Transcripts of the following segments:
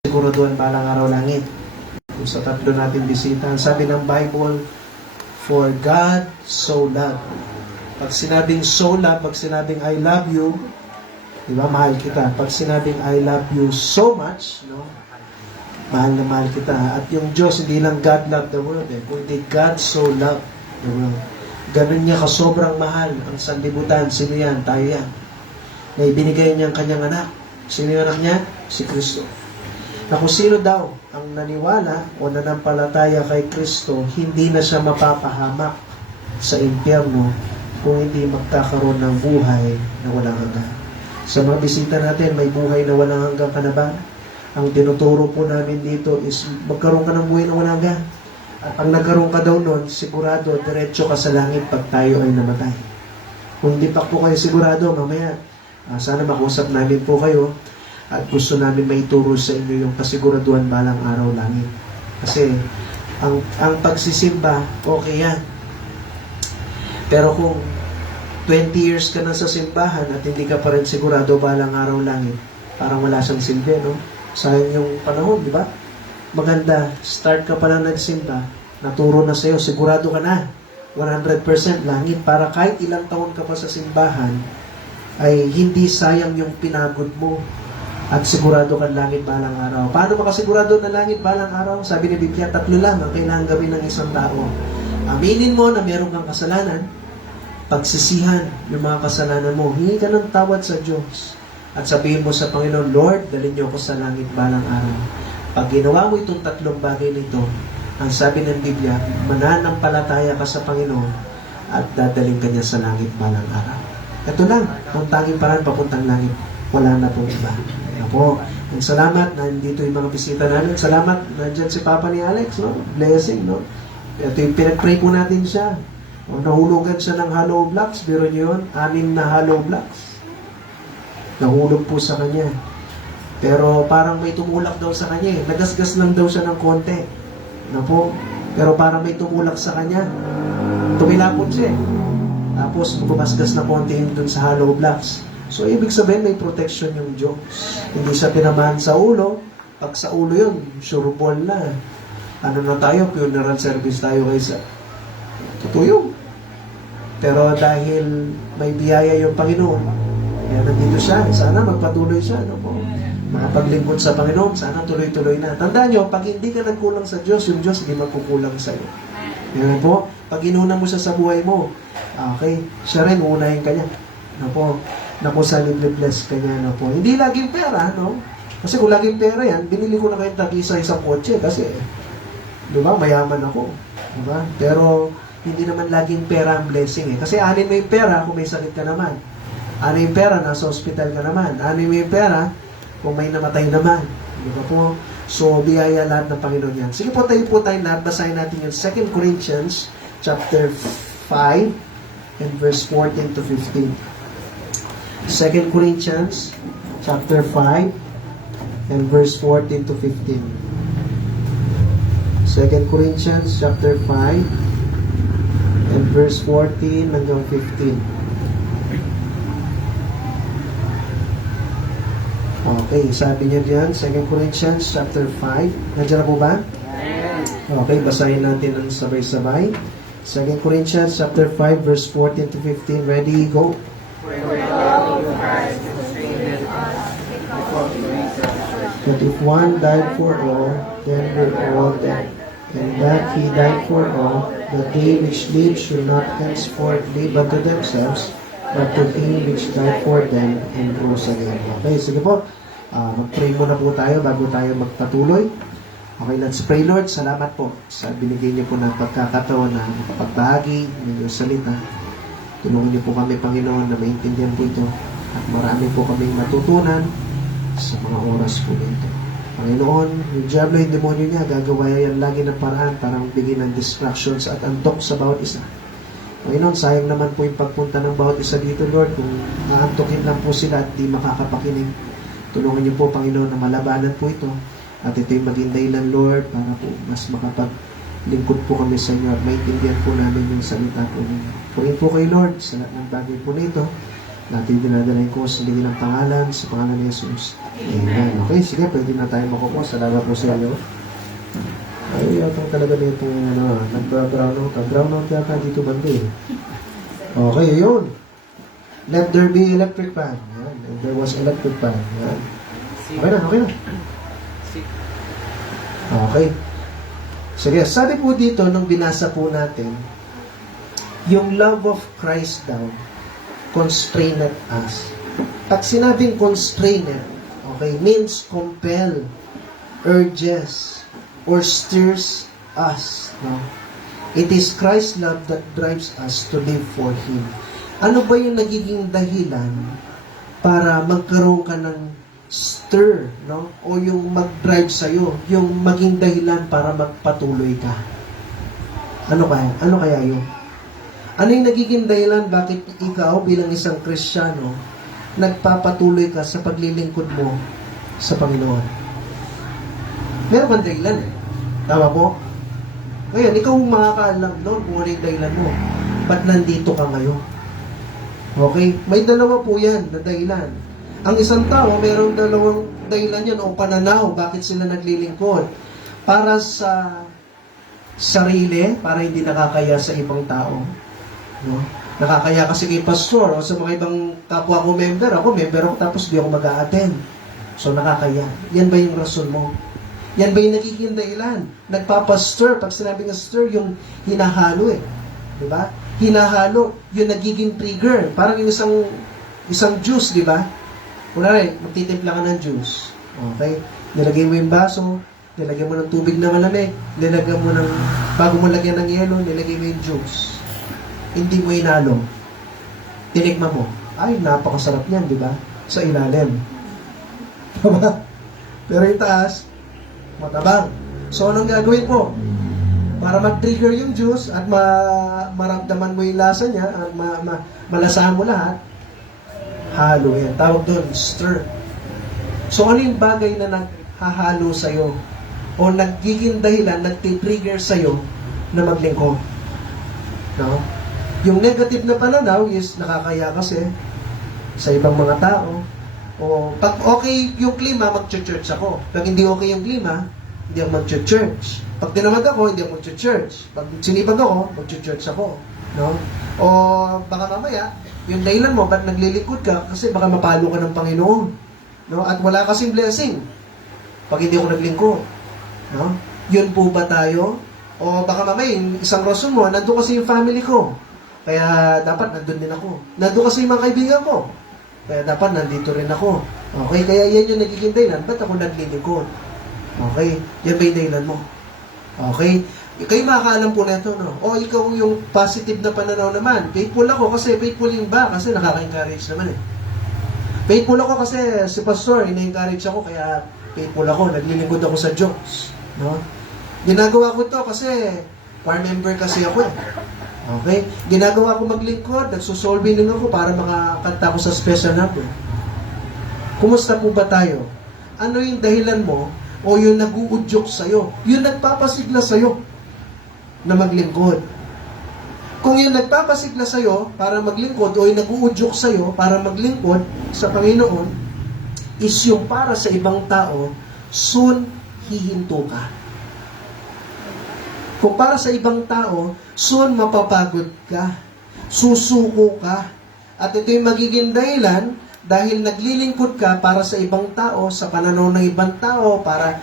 Siguraduhan balang araw langit. Kung sa tatlo natin bisita, sabi ng Bible, for God so loved. Pag sinabing so love, pag sinabing I love you, di ba, mahal kita. Pag sinabing I love you so much, no, mahal na mahal kita. At yung Diyos, hindi lang God loved the world, kundi God so loved the world. Ganun niya kasobrang mahal ang sanlibutan. Sino yan? Tayo yan. Na ibinigay niya ang kanyang anak. Sino yung anak niya? Si Kristo. Na kung sino daw ang naniwala o nanampalataya kay Kristo, hindi na siya mapapahamak sa impyerno kung hindi magkakaroon ng buhay na walang hanggan. Sa mga bisita natin, may buhay na walang hanggan ka na ba? Ang tinuturo po namin dito is magkaroon ka ng buhay na walang hanggan. At pag nagkaroon ka daw nun, sigurado, diretso ka sa langit pag tayo ay namatay. Kung di pa po kayo sigurado, mamaya, sana makausap namin po kayo at gusto namin maituro sa inyo yung kasiguraduhan balang araw langit. Kasi, ang pagsisimba, okay yan. Pero kung 20 years ka na sa simbahan at hindi ka pa rin sigurado balang araw langit, parang wala siyang silbi, no? Sayang yung panahon, di ba? Maganda, start ka pa lang nagsimba, naturo na sa'yo, sigurado ka na, 100% langit, para kahit ilang taon ka pa sa simbahan, ay hindi sayang yung pinagod mo at sigurado kang langit balang araw. Paano makasigurado na langit balang araw? Sabi ni Biblia, 3 lang ang kailangan gawin ng isang tao. Aminin mo na meron kang kasalanan, pagsisihan yung mga kasalanan mo, hingi ka ng tawad sa Diyos, at sabihin mo sa Panginoon, Lord, dalhin niyo ako sa langit balang araw. Pag ginawa mo itong 3 bagay nito, ang sabi ng Biblia, mananampalataya ka sa Panginoon at dadaling ka niya sa langit balang araw. Ito lang, ang tanging paraan papuntang langit. Wala na pong iba. Ako, ang salamat na nandito yung mga bisita namin. Salamat, nandyan si Papa ni Alex, no? Blessing, no? Ito yung pinag-pray po natin siya. O, nahulugan siya ng hollow blocks. Biro niyo yun, 6 na hollow blocks. Nahulog po sa kanya. Pero parang may tumulak daw sa kanya eh. Nagasgas lang daw siya ng konti. No po? Pero parang may tumulak sa kanya. Tumilapon siya eh. Tapos bumasgas na konti dun sa hollow blocks. So, ibig sabihin, may protection yung Diyos. Hindi siya pinamahan sa ulo. Pag sa ulo yun, sure ball na. Ano na tayo? Funeral service tayo kaysa. Totoo yun. Pero dahil may biyaya yung Panginoon, kaya nandito siya. Sana magpatuloy siya. Ano po? Makapaglingkod sa Panginoon, sana tuloy-tuloy na. Tandaan nyo, pag hindi ka nagkulang sa Diyos, yung Diyos hindi magkukulang sa iyo. Yan po. Pag inuna mo siya sa buhay mo, okay, siya rin, unahin ka niya. Ano po? Naku, sa libre-bless ka niya, no po. Hindi laging pera, no? Kasi kung laging pera yan, binili ko na kayong tag-isa isang kotse kasi, di ba, mayaman ako. Di ba? Pero, hindi naman laging pera ang blessing eh. Kasi anin mo yung pera kung may sakit ka naman. Anin yung pera, nasa hospital ka naman. Anin mo yung pera kung may namatay naman. Di ba po? So, biyaya lahat ng Panginoon yan. Sige po tayo lahat. Basahin natin yung 2 Corinthians chapter 5 and verse 14 to 15. 2 Corinthians chapter 5 and verse 14 to 15. 2 Corinthians chapter 5 and verse 14 hanggang 15. Okay, sabi niya diyan, 2 Corinthians chapter 5. Nandiyan na po ba? Okay, basahin natin ng sabay-sabay. 2 Corinthians chapter 5 verse 14 to 15. Ready, go. But if one died for all, then we're all dead. And that he died for all, that they which live should not henceforth live unto themselves, but to him which died for them and rose again. Okay, sige po. Mag-pray muna po tayo bago tayo magpatuloy. Okay, let's pray. Lord, salamat po sa binigay niyo po ng pagkakataon na makapagbahagi ng iyong salita. Tulungan niyo po kami, Panginoon, na maintindihan po ito at marami po kaming matutunan sa mga oras po nito. Panginoon, yung diablo, yung demonyo niya, gagawa yan lagi ng paraan para magbigay ng distractions at antok sa bawat isa. Panginoon, sayang naman po yung pagpunta ng bawat isa dito, Lord, kung aantokin lang po sila at di makakapakinig. Tulungan niyo po, Panginoon, na malabanan po ito at ito'y maging dahilan, Lord, para po mas makapaglingkod po kami sa inyo at maintindihan po namin yung salita po ninyo. Purihin po kayo, Lord, sa lahat ng bagay po nito. natin dinadala ko sa ligin ng pangalan, sa pangalan ni Jesus. Amen. Okay, sige, pwede na tayo makukuha. Salamat po sa inyo. Ay, yatang talaga nito yung nag-brown out. Brown out yata dito banda eh. Okay, yun. Let there be electric fan. Yan. And there was electric fan. Yan. Okay na, okay na. Okay. Sige, sabi po dito, nung binasa po natin, yung love of Christ daw, constrained us. Pag sinabing constrained, okay, means compel, urges, or stirs us. No? It is Christ's love that drives us to live for Him. Ano ba yung nagiging dahilan para magkaroon ka ng stir, no? O yung mag-drive sa'yo, yung maging dahilan para magpatuloy ka? Ano kaya? Ano kaya yun? Ano yung nagiging dahilan bakit ikaw bilang isang Kristiyano nagpapatuloy ka sa paglilingkod mo sa Panginoon? Meron kang dahilan eh. Tama po? Ngayon, ikaw makakaalam doon kung ano yung dahilan mo. Ba't nandito ka ngayon? Okay? May dalawa po yan na dahilan. Ang isang tao, mayroong dalawang dahilan yan o pananaw bakit sila naglilingkod. Para sa sarili, para hindi nakakaya sa ibang tao. No? Nakakaya kasi kay pastor o sa mga ibang kapwa ko member. Ako, member ako tapos di ako mag-a-attend. So, nakakaya. Yan ba yung rason mo? Yan ba yung nagiging dahilan? Nagpapastir. Pag sinabi ng stir, yung hinahalo eh. Diba? Hinahalo. Yung nagiging trigger. Parang yung isang juice, diba? Kunwari, magtitimpla ka ng juice. Okay? Nilagay mo yung baso, nilagay mo ng tubig na malamig, nilagay mo ng, bago mo lagyan ng yelo, nilagay mo yung juice. Hindi mo inalo. Tinikman mo. Ay, napakasarap niyan, di ba? Sa ilalim. Diba? Pero yung taas, matabang. So, anong gagawin mo? Para mag-trigger yung juice at maramdaman mo yung lasa niya at malasahan mo lahat, halo yan. Tawag doon, stir. So, ano yung bagay na naghahalo sa'yo o nagiging dahilan, nagtitrigger sa'yo na maglingkod? No? Yung negative na pananaw is nakakaya kasi sa ibang mga tao. O pag okay yung klima, mag-church ako. Pag hindi okay yung klima, hindi ako mag-church. Pag tinamad ako, hindi ako mag-church. Pag sinipag ako, mag-church ako. No? O baka mamaya, yung dahilan mo, ba't naglilingkod ka? Kasi baka mapalo ka ng Panginoon. No? At wala kasing blessing pag hindi ako naglingkod. No? Yun po ba tayo? O baka mamaya, isang rason mo, nandun kasi yung family ko. Kaya dapat nandun din ako. Nandun kasi yung mga kaibigan ko. Kaya dapat nandito rin ako. Okay? Kaya yan yung nagiging dahilan. Ba't ako naglilingkod? Okay? Yan ba yung dahilan mo? Okay? Kayo makakaalam po na ito, no? O ikaw yung positive na pananaw naman. Faithful ako kasi faithful yung ba? Kasi nakaka-encourage naman eh. Faithful ako kasi si pastor, ina-encourage ako kaya faithful ako. Naglilingkod ako sa Diyos. No? Ginagawa ko to kasi choir member kasi ako eh. Okay? Ginagawa ko maglingkod, nagsusolving din ako para makakanta ko sa special number. Kumusta po ba tayo? Ano yung dahilan mo o yung nag-uudyok sa'yo? Yung nagpapasigla sa'yo na maglingkod. Kung yung nagpapasigla sa'yo para maglingkod o yung nag-uudyok sa'yo para maglingkod sa Panginoon is yung para sa ibang tao, soon hihinto ka. Kung para sa ibang tao, soon mapapagod ka, susuko ka. At ito yung magiging dahilan dahil naglilingkod ka para sa ibang tao, sa pananaw ng ibang tao, para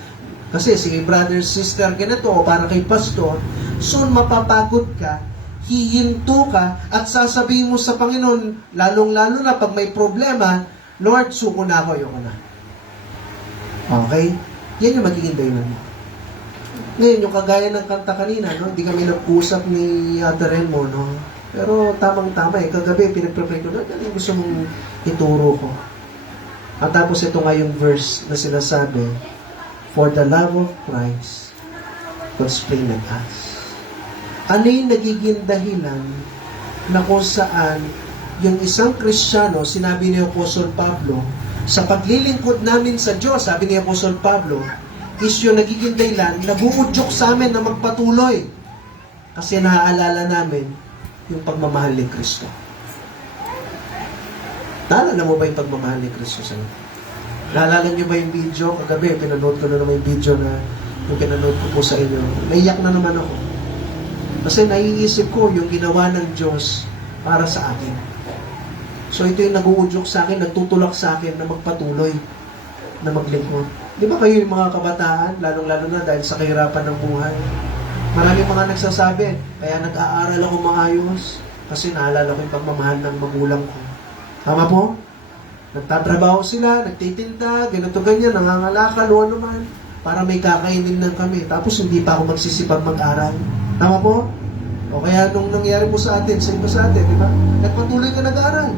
kasi si brother, sister, ganito, o para kay pastor, soon mapapagod ka, hihinto ka, at sasabihin mo sa Panginoon, lalong-lalo na pag may problema, Lord, suko na ako, ayoko na. Okay? Yan yung magiging dahilan mo. Ngayon, yung kagaya ng kanta kanina, no? Hindi kami nag-usap ni Ate Renmo, no? Pero tamang-tama eh. Kagabi, pinag-prepare ko, yan yung gusto mong ituro ko. At tapos ito nga yung verse na sinasabi, for the love of Christ constrained us. Ano yung nagiging dahilan na kung saan yung isang Kristiyano, sinabi ni Apostol Pablo, sa paglilingkod namin sa Diyos, sabi ni Apostol Pablo, is yung nagiging dahilan, nag-uudyok sa amin na magpatuloy. Kasi naaalala namin yung pagmamahal ni Kristo. Naalala mo ba yung pagmamahal ni Kristo sa'yo? Naalala niyo ba yung video? Kagabi, pinanood ko na naman yung video na yung pinanood ko po sa inyo. Naiyak na naman ako. Kasi naiisip ko yung ginawa ng Diyos para sa akin. So ito yung nag-uudyok sa akin, nagtutulak sa akin na magpatuloy, na maglingkod. Di ba kayo yung mga kabataan, lalong-lalo na dahil sa kahirapan ng buhay? Maraming mga nagsasabi, kaya nag-aaral ako maayos kasi naalala ko yung pagmamahal ng magulang ko. Tama po? Nagtatrabaho sila, nagtitinda, ganito ganyan, nangangalakal o naman, para may kakainin lang kami. Tapos hindi pa ako magsisipag mag-aral. Tama po? O kaya nung nangyari po sa atin, sa iba sa atin, di ba? Nagpatuloy ka nag-aaral.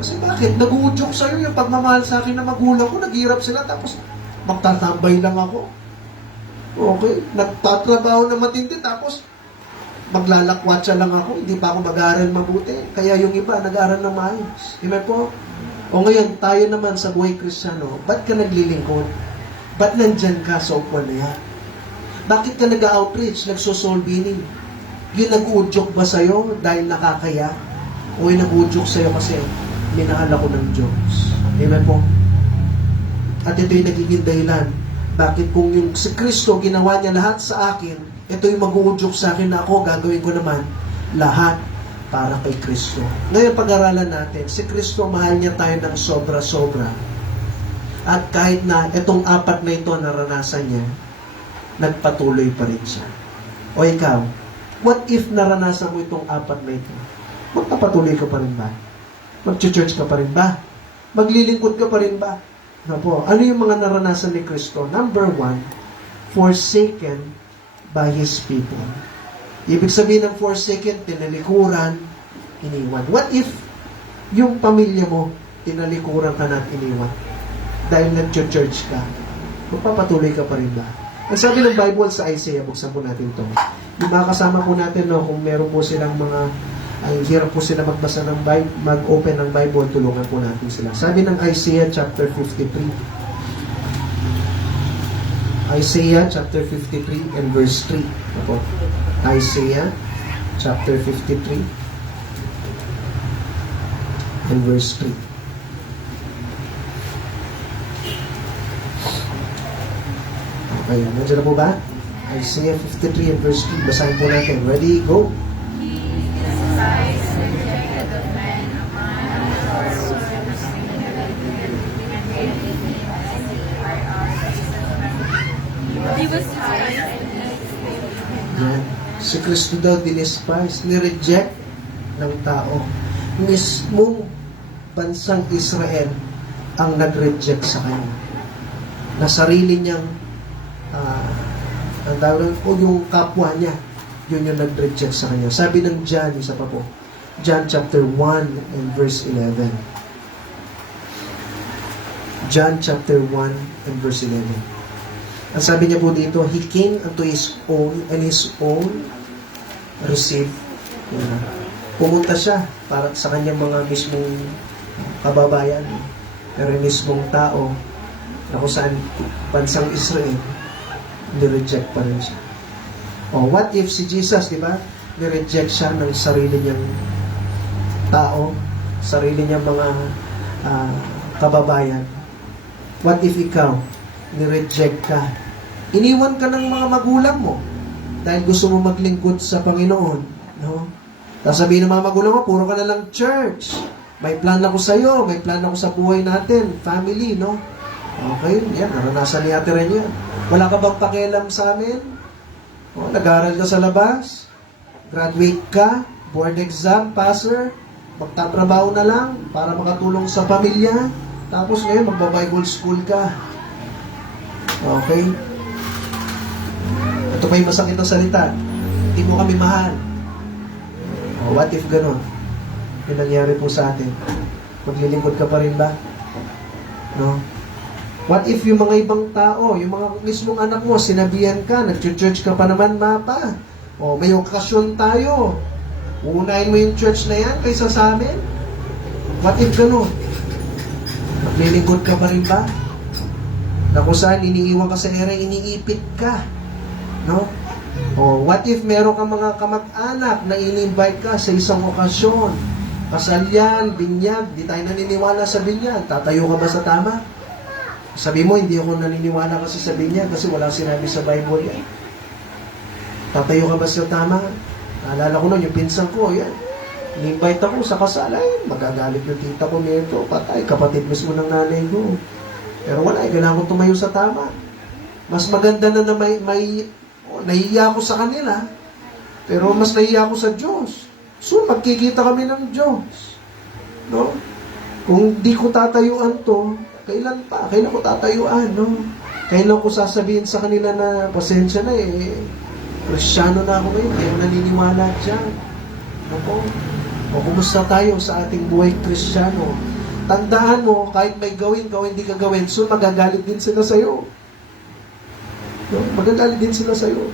Kasi bakit? Nag-uudyok sa'yo yung pagmamahal sa akin ng magulang ko, naghihirap sila, tapos magtatambay lang ako. Okay? Nagtatrabaho na matindi, tapos maglalakwatsa lang ako, hindi pa ako mag-aaral mabuti. Kaya yung iba, nag-aaral ng maayos. Di ba po? O ngayon, tayo naman sa buhay Kristiyano, ba't ka naglilingkod? Ba't nandyan ka sa upuan na yan? Bakit ka nag-outreach, nagsosoul winning? Yung nag-uudyok ba sa'yo dahil nakakaya? O yung nag-uudyok sa'yo kasi minahal ako ng Diyos? Amen po? At ito yung nagiging dahilan. Bakit kung yung si Kristo ginawa niya lahat sa akin, ito yung mag-uudyok sa akin na ako, gagawin ko naman lahat para kay Kristo. Ngayon pag-aralan natin, si Kristo mahal niya tayo ng sobra-sobra. At kahit na itong apat na ito naranasan niya, nagpatuloy pa rin siya. O ikaw, what if naranasan mo itong apat na ito? Magpapatuloy ka pa rin ba? Mag-church ka pa rin ba? Maglilingkod ka pa rin ba? Ano yung mga naranasan ni Kristo? Number 1, forsaken by His people. Ibig sabihin ng forsaken, tinalikuran, iniwan. What if yung pamilya mo, tinalikuran ka na at iniwan? Dahil nag-church ka, magpapatuloy ka pa rin ba? Ang sabi ng Bible sa Isaiah, buksan po natin ito. Yung mga kasama po natin, no, kung meron po silang mga, ay hirap po sila magbasa ng Bible, mag-open ng Bible, tulungan po natin sila. Sabi ng Isaiah chapter 53. Isaiah chapter 53 and verse 3. Ako. Isaiah chapter 53 and verse 3. Okay, nandiyan na po ba? Isaiah 53 and verse 3. Basahin po natin. Ready? Go! Yan. Si Kristo daw dinispise, nireject ng tao. Mismong bansang Israel ang nag-reject sa kanya. Na sarili niyang ang tawag o yung kapwa niya, yun yung nag-reject sa kanya. Sabi ng John, isa pa po, John chapter 1 and verse 11. John chapter 1 and verse 11. Ang sabi niya po dito, He came unto His own, and His own received. Pumunta siya para sa kanyang mga mismong kababayan, pero mismong tao na kung saan bansang Israel, nireject pa rin siya. What if si Jesus, di ba, nireject siya ng sarili niyang tao, sarili niyang mga kababayan? What if ikaw, nireject ka? Iniwan ka ng mga magulang mo dahil gusto mo maglingkod sa Panginoon, no? Tapos sabihin ng mga magulang mo, puro ka na lang church. May plan ako sa iyo, may plan ako sa buhay natin, family, no? Okay, yan, naranasan ni Ate Ren yan. Wala ka bang pakialam sa amin? Nag-aaral ka sa labas, graduate ka, board exam, passer, magtatrabaho na lang para makatulong sa pamilya, tapos ngayon magba-Bible school ka. Okay? Ito pa yung masakit na salita. Hindi mo kami mahal. What if ganun? Yung nangyari po sa atin. Maglilingkod ka pa rin ba? No? What if yung mga ibang tao, yung mga mismong anak mo, sinabihan ka, nag-church ka pa naman, mapa. May okasyon tayo. Uunahin mo yung church na yan kaysa sa amin? What if ganun? Maglilingkod ka pa rin ba? Na kung saan iniiwan ka sa ere, iniipit ka. No? What if meron kang mga kamag-anak na ini-invite ka sa isang okasyon? Kasal yan, binyag, di tayo naniniwala sa binyag. Tatayo ka ba sa tama? Sabi mo, hindi ako naniniwala kasi sa binyag kasi wala sinabi sa Bible yan. Tatayo ka ba sa tama? Naalala ko nun, yung pinsan ko, yan. Ni-invite ako sa kasal, ay, magagalit yung tita ko nito, patay, kapatid mismo ng nanay ko. Pero wala, kailangan ko tumayo sa tama. Mas maganda na nahihiya ako sa kanila, pero mas nahihiya ako sa Diyos. So, magkikita kami ng Diyos. No? Kung di ko tatayuan to, kailan pa? Kailan ko tatayuan, no? Kailan ko sasabihin sa kanila na, pasensya na Kristyano na ako ngayon, kaya naniniwala dyan. Ako, o kumusta tayo sa ating buhay Kristyano? Tandaan mo, kahit may gawin ka o hindi ka gawin, so magagalit din sila sa'yo. No? Magagalit din sila sa'yo.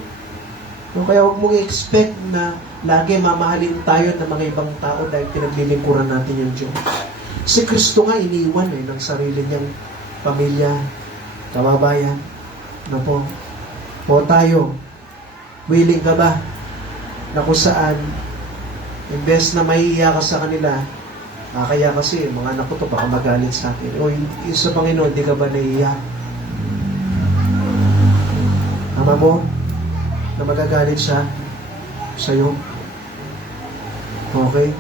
No? Kaya huwag mong i-expect na lagi mamahalin tayo ng mga ibang tao dahil pinaglilingkuran natin yung Diyos. Si Kristo nga iniwan ng sarili niyang pamilya, kababayan. Ano po? O tayo, willing ka ba na kung saan, imbes na mahihiya ka sa kanila, kaya kasi, mga anak ko to, baka magalit sa akin. O, sa Panginoon, di ka ba nahihiya? Ama mo, na magagalit siya sa'yo. Okay?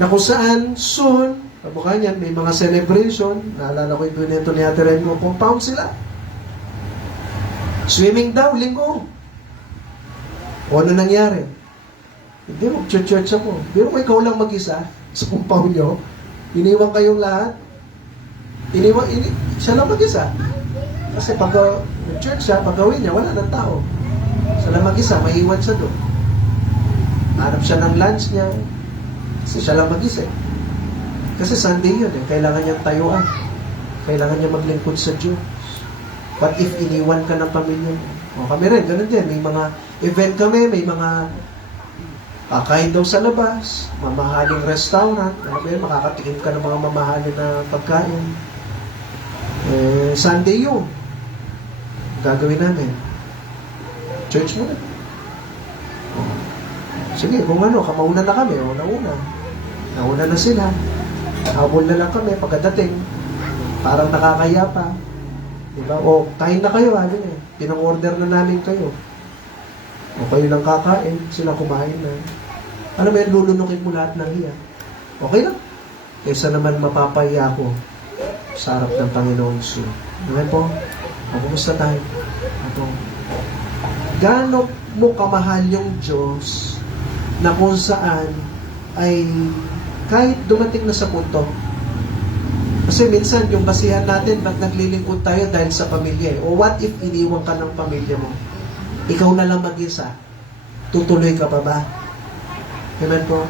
Na kung saan, soon, kamukha niyan, may mga celebration, naalala ko yung dunito ni Ate Renmo, compound sila. Swimming daw, linggo. O ano nangyari? Hindi, mag-church ako. Pero kung ikaw lang mag-isa, sa compound nyo, iniwan kayong lahat. Siya lang mag-isa. Kasi pag church siya, pag gawin niya, wala ng tao. Siya lang mag-isa, maiwan siya doon. Hanap siya ng lunch niya. Kasi siya lang mag-isa. Kasi Sunday yun kailangan niyang tayuan. Kailangan niya maglingkod sa Diyos. But if iniwan ka ng pamilya mo, o kami rin, ganun din. May mga event kami, may mga kakain daw sa labas, mamahaling restaurant, makakatikim ka ng mga mamahalin na pagkain. Sunday yun. Gagawin namin. Church muna. Sige, kung kamauna na kami, o nauna. Nauna na sila. Habol na lang kami pagkadating. Parang nakakaya pa. Diba? O, kain na kayo, pinang-order na namin kayo. O kayo lang kakain, sila kumain na. Ano ba yan, lulunukin mo lahat ng hiya. Okay lang. Kaysa naman mapapahiya ako sa harap ng Panginoon Sus. Amen po? O, kumusta tayo? Ito. Gaano mo kamahal yung Diyos na kung saan ay kahit dumating na sa punto. Kasi minsan, yung basihan natin, ba't naglilingkod tayo dahil sa pamilya? O what if iniwan ka ng pamilya mo? Ikaw na lang mag-isa. Tutuloy ka pa ba? Amen po?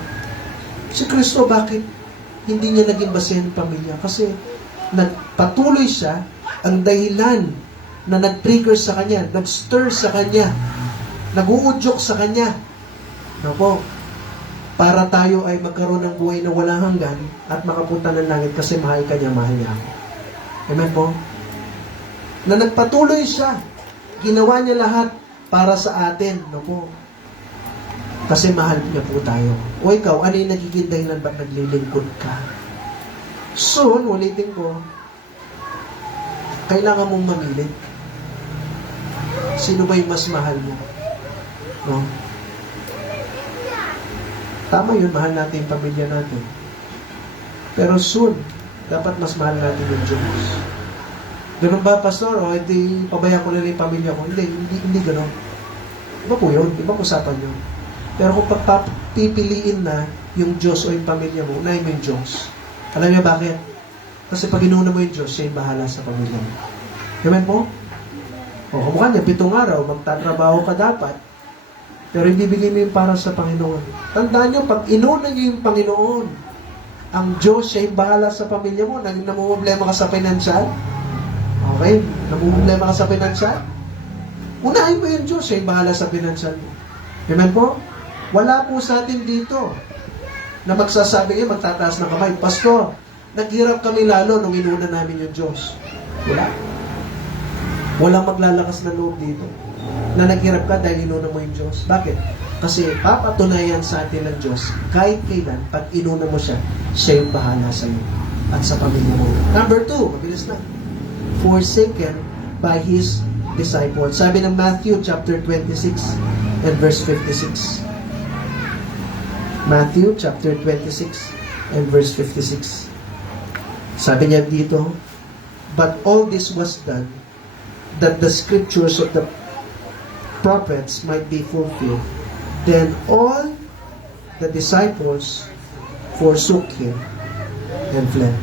Si Kristo, bakit hindi niya naging basihan ng pamilya? Kasi nagpatuloy siya, ang dahilan na nag-trigger sa kanya, nag-stir sa kanya, nag-uudyok sa kanya. Ano po? Para tayo ay magkaroon ng buhay na walang hanggan at makapunta ng langit kasi mahal ka niya, mahal niya ako. Amen po? Na nagpatuloy siya, ginawa niya lahat para sa atin. Ano po? Kasi mahal niya po tayo. O ikaw, ano yung nagiging dahilan ba't naglilingkod ka? Soon, ulitin ko, kailangan mong mamili. Sino ba yung mas mahal mo? No? Tama yun, mahal natin yung pamilya natin. Pero soon, dapat mas mahal natin yung Diyos. Ganun ba, Pastor? O, hindi, pabaya ko na yung pamilya ko. Hindi ganun. Iba po yun. Ibang usapan yun. Pero kung pagpipiliin na yung Diyos o yung pamilya mo, unahin mo yung Diyos. Alam niyo bakit? Kasi pag inuuna mo yung Diyos, siya yung bahala sa pamilya mo. Amen po? O, kamukha niya, 7 araw, magtatrabaho ka dapat. Pero hindi bigay mo yung para sa Panginoon. Tandaan nyo, pag inuna nyo yung Panginoon, ang Diyos, siya yung bahala sa pamilya mo. Namumblema ka sa financial? Okay? Namumblema ka sa financial? Unahin mo yung Diyos, siya yung bahala sa financial mo. Amen po? Wala po sa atin dito na magsasabi ngayon, magtataas ng kamay, Pastor, naghirap kami lalo nung inuna namin yung Diyos. Wala. Walang maglalakas na loob dito na naghirap ka dahil inuna mo yung Diyos. Bakit? Kasi papatunayan sa atin ng Diyos, kahit kailan, pag inuna mo siya, siya yung bahala sa iyo at sa pamilya mo. Number 2, mabilis na. Forsaken by His disciples. Sabi ng Matthew chapter 26 and verse 56. Matthew chapter 26 and verse 56. Sabi niya dito, but all this was done that the scriptures of the prophets might be fulfilled. Then all the disciples forsook Him and fled.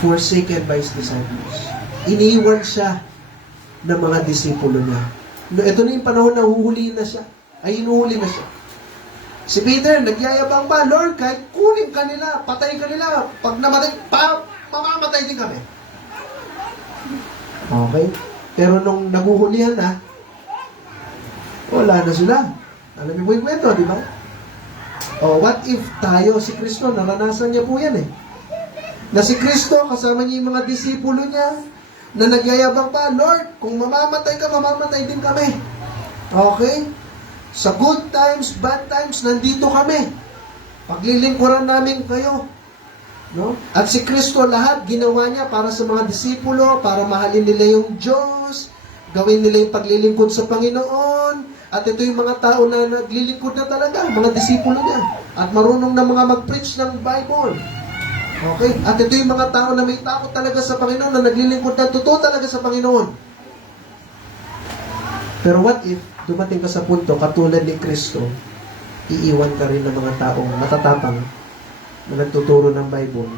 Forsaken by His disciples. Iniwan siya ng mga disipulo niya. Ito na yung panahon na huhulihin na siya. Ay, inuhuli na siya. Si Peter, nagyayabang pa, Lord, kahit kunin ka nila, patay ka nila, pag namatay, mamamatay din kami. Okay? Pero nung naguhulihan na, wala na sila. Alam niyo po yung kwento, di ba? O, what if tayo, si Kristo, naranasan niya po yan eh. Na si Kristo, kasama niya yung mga disipulo niya, na nagyayabang pa, Lord, kung mamamatay ka, mamamatay din kami. Okay? Sa good times, bad times, nandito kami. Paglilingkuran namin kayo. No? At si Kristo, lahat ginawa niya para sa mga disipulo, para mahalin nila yung Diyos, gawin nila yung paglilingkod sa Panginoon. At ito yung mga tao na naglilingkod na talaga, mga disipulo niya. At marunong na mga mag-preach ng Bible. Okay? At ito yung mga tao na may takot talaga sa Panginoon, na naglilingkod na totoo talaga sa Panginoon. Pero what if, dumating ka sa punto, katulad ni Kristo, iiwan ka rin ng mga taong matatapang na nagtuturo ng Bible.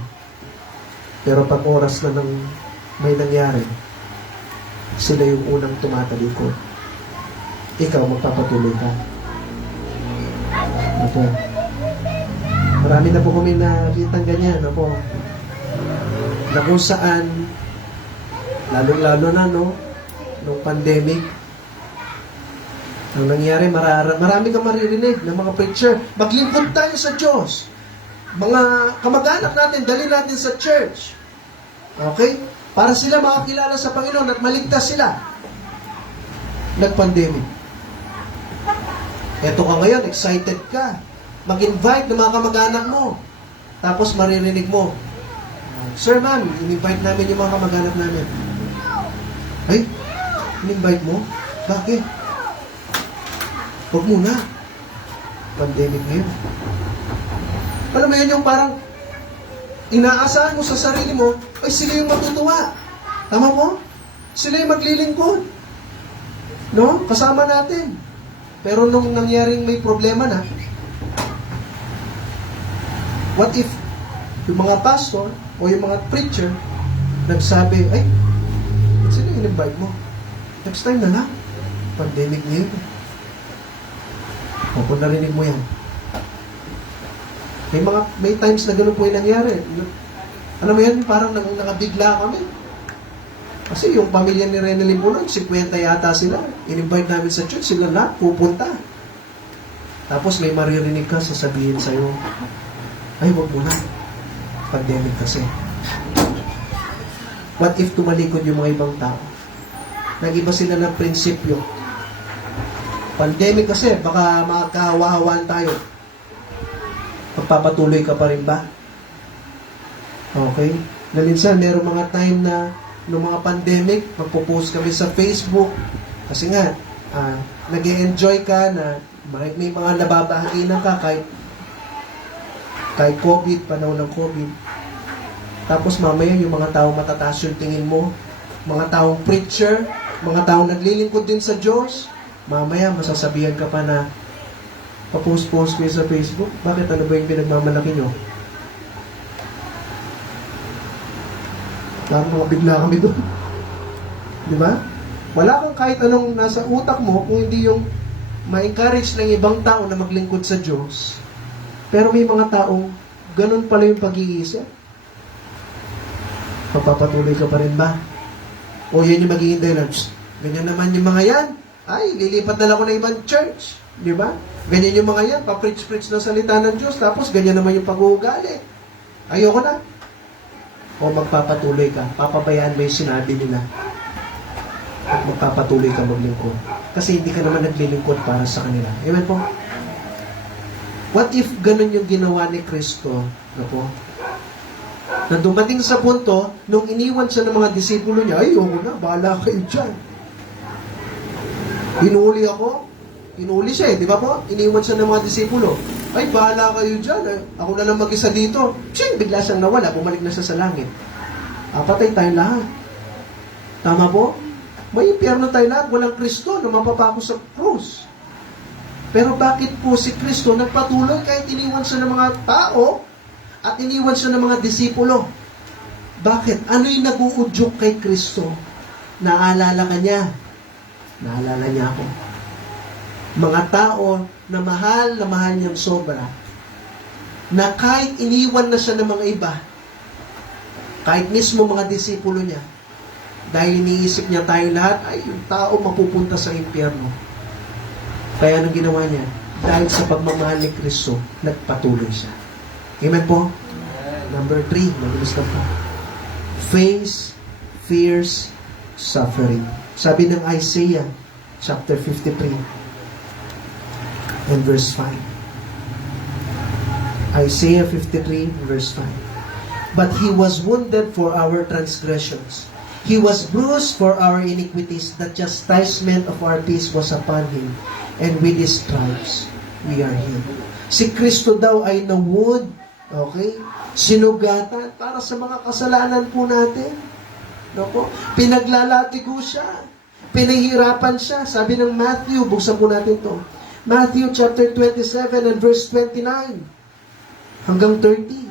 Pero pag oras na nang may nangyari, sila yung unang tumatalikod. Ikaw, magpapatuloy ka. Opo. Marami na po kami nakitang ganyan. Opo. Na kung saan, lalong-lalo na, no? Nung pandemic, ang nangyari, marami kang maririnig ng mga preacher. Maglingkod tayo sa Diyos. Mga kamag-anak natin, dali natin sa church. Okay? Para sila makakilala sa Panginoon at maligtas sila. Nag-pandemic. Eto ka ngayon, excited ka. Mag-invite ng mga kamag-anak mo. Tapos maririnig mo, Sir, ma'am, in-invite namin yung mga kamag-anak namin. Ay, in-invite mo? Bakit? Huwag muna. Pandemic ngayon. Alam mo yun yung parang inaasahan mo sa sarili mo, ay sila yung matutuwa. Tama mo? Sila yung maglilingkod. No? Kasama natin. Pero nung nangyaring may problema na, what if yung mga pastor o yung mga preacher nagsabi, ay, sino yung invite mo? Next time na lang. Pandemic ngayon. O, kung narinig mo yan. May times na gano'n po yung nangyari. Alam mo yan, parang nakabigla kami. Kasi yung pamilya ni Rene Limbunan, 50 yata sila. In-invite namin sa church, sila na, pupunta. Tapos may maririnig ka, sasabihin sa'yo, ay, wag mo na. Pandemic kasi. What if tumalikod yung mga ibang tao? Nag-iba sila ng prinsipyo. Pandemic kasi, baka makakahawa-hawaan tayo. Magpapatuloy ka pa rin ba? Okay? Na minsan, meron mga time na noong mga pandemic, magpo-post kami sa Facebook. Kasi nga, nag-e-enjoy ka na may mga nababahaginan ka kahit COVID, panahon ng COVID. Tapos mamaya yung mga taong matataas yung tingin mo, mga taong preacher, mga taong naglilingkod din sa Diyos, mamaya masasabihan ka pa na pa-post-post kayo sa Facebook. Bakit? Ano ba yung pinagmamalaki nyo? Mga bigla kami doon. Di ba? Wala kang kahit anong nasa utak mo kung hindi yung ma-encourage ng ibang tao na maglingkod sa Diyos. Pero may mga taong ganun pala yung pag-iisip. Magpapatuloy ka pa rin ba? O yan yung magiging dahilan. Ganyan naman yung mga yan. Ay, lilipat na lang ako ng ibang church. Di ba? Ganyan yung mga yan. Pa-preach-preach ng salita ng Diyos. Tapos ganyan naman yung pag-uugali. Ayoko na. O magpapatuloy ka, papabayaan mo yung sinabi nila at magpapatuloy ka maglingkod. Kasi hindi ka naman naglilingkod para sa kanila. Amen po? What if ganun yung ginawa ni Kristo? Na po? Na dumating sa punto, nung iniwan siya ng mga disipulo niya, ay, oo na, bahala kayo dyan. Hinuli siya di ba po? Iniwan siya ng mga disipulo. Ay, bahala kayo dyan. Ako na lang mag-isa dito. Siyang bigla siyang nawala, bumalik na siya sa langit. Patay tayong lahat. Tama po? May impyerno tayo lahat, walang Kristo na mapapako sa krus. Pero bakit po si Kristo nagpatuloy kahit iniwan siya ng mga tao at iniwan siya ng mga disipulo? Bakit? Ano yung nag-uudyok kay Kristo? Naalala ka niya. Naalala niya ako. Mga tao na mahal niyang sobra, na kahit iniwan na siya ng mga iba, kahit mismo mga disipulo niya, dahil iniisip niya tayo lahat, ay, yung tao mapupunta sa impyerno. Kaya anong ginawa niya? Dahil sa pagmamahal ni Kristo, nagpatuloy siya. Amen po? Number 3, mabilis lang po. Face, fears, suffering. Sabi ng Isaiah, chapter 53, and verse 5. Isaiah 53, verse 5. But He was wounded for our transgressions. He was bruised for our iniquities. The chastisement of our peace was upon Him. And with His stripes, we are healed. Si Kristo daw ay na-wound, okay? Sinugatan para sa mga kasalanan po natin. No? Pinaglalatigo siya. Pinahirapan siya. Sabi ng Matthew, buksan po natin to. Matthew chapter 27 and verse 29 hanggang 30.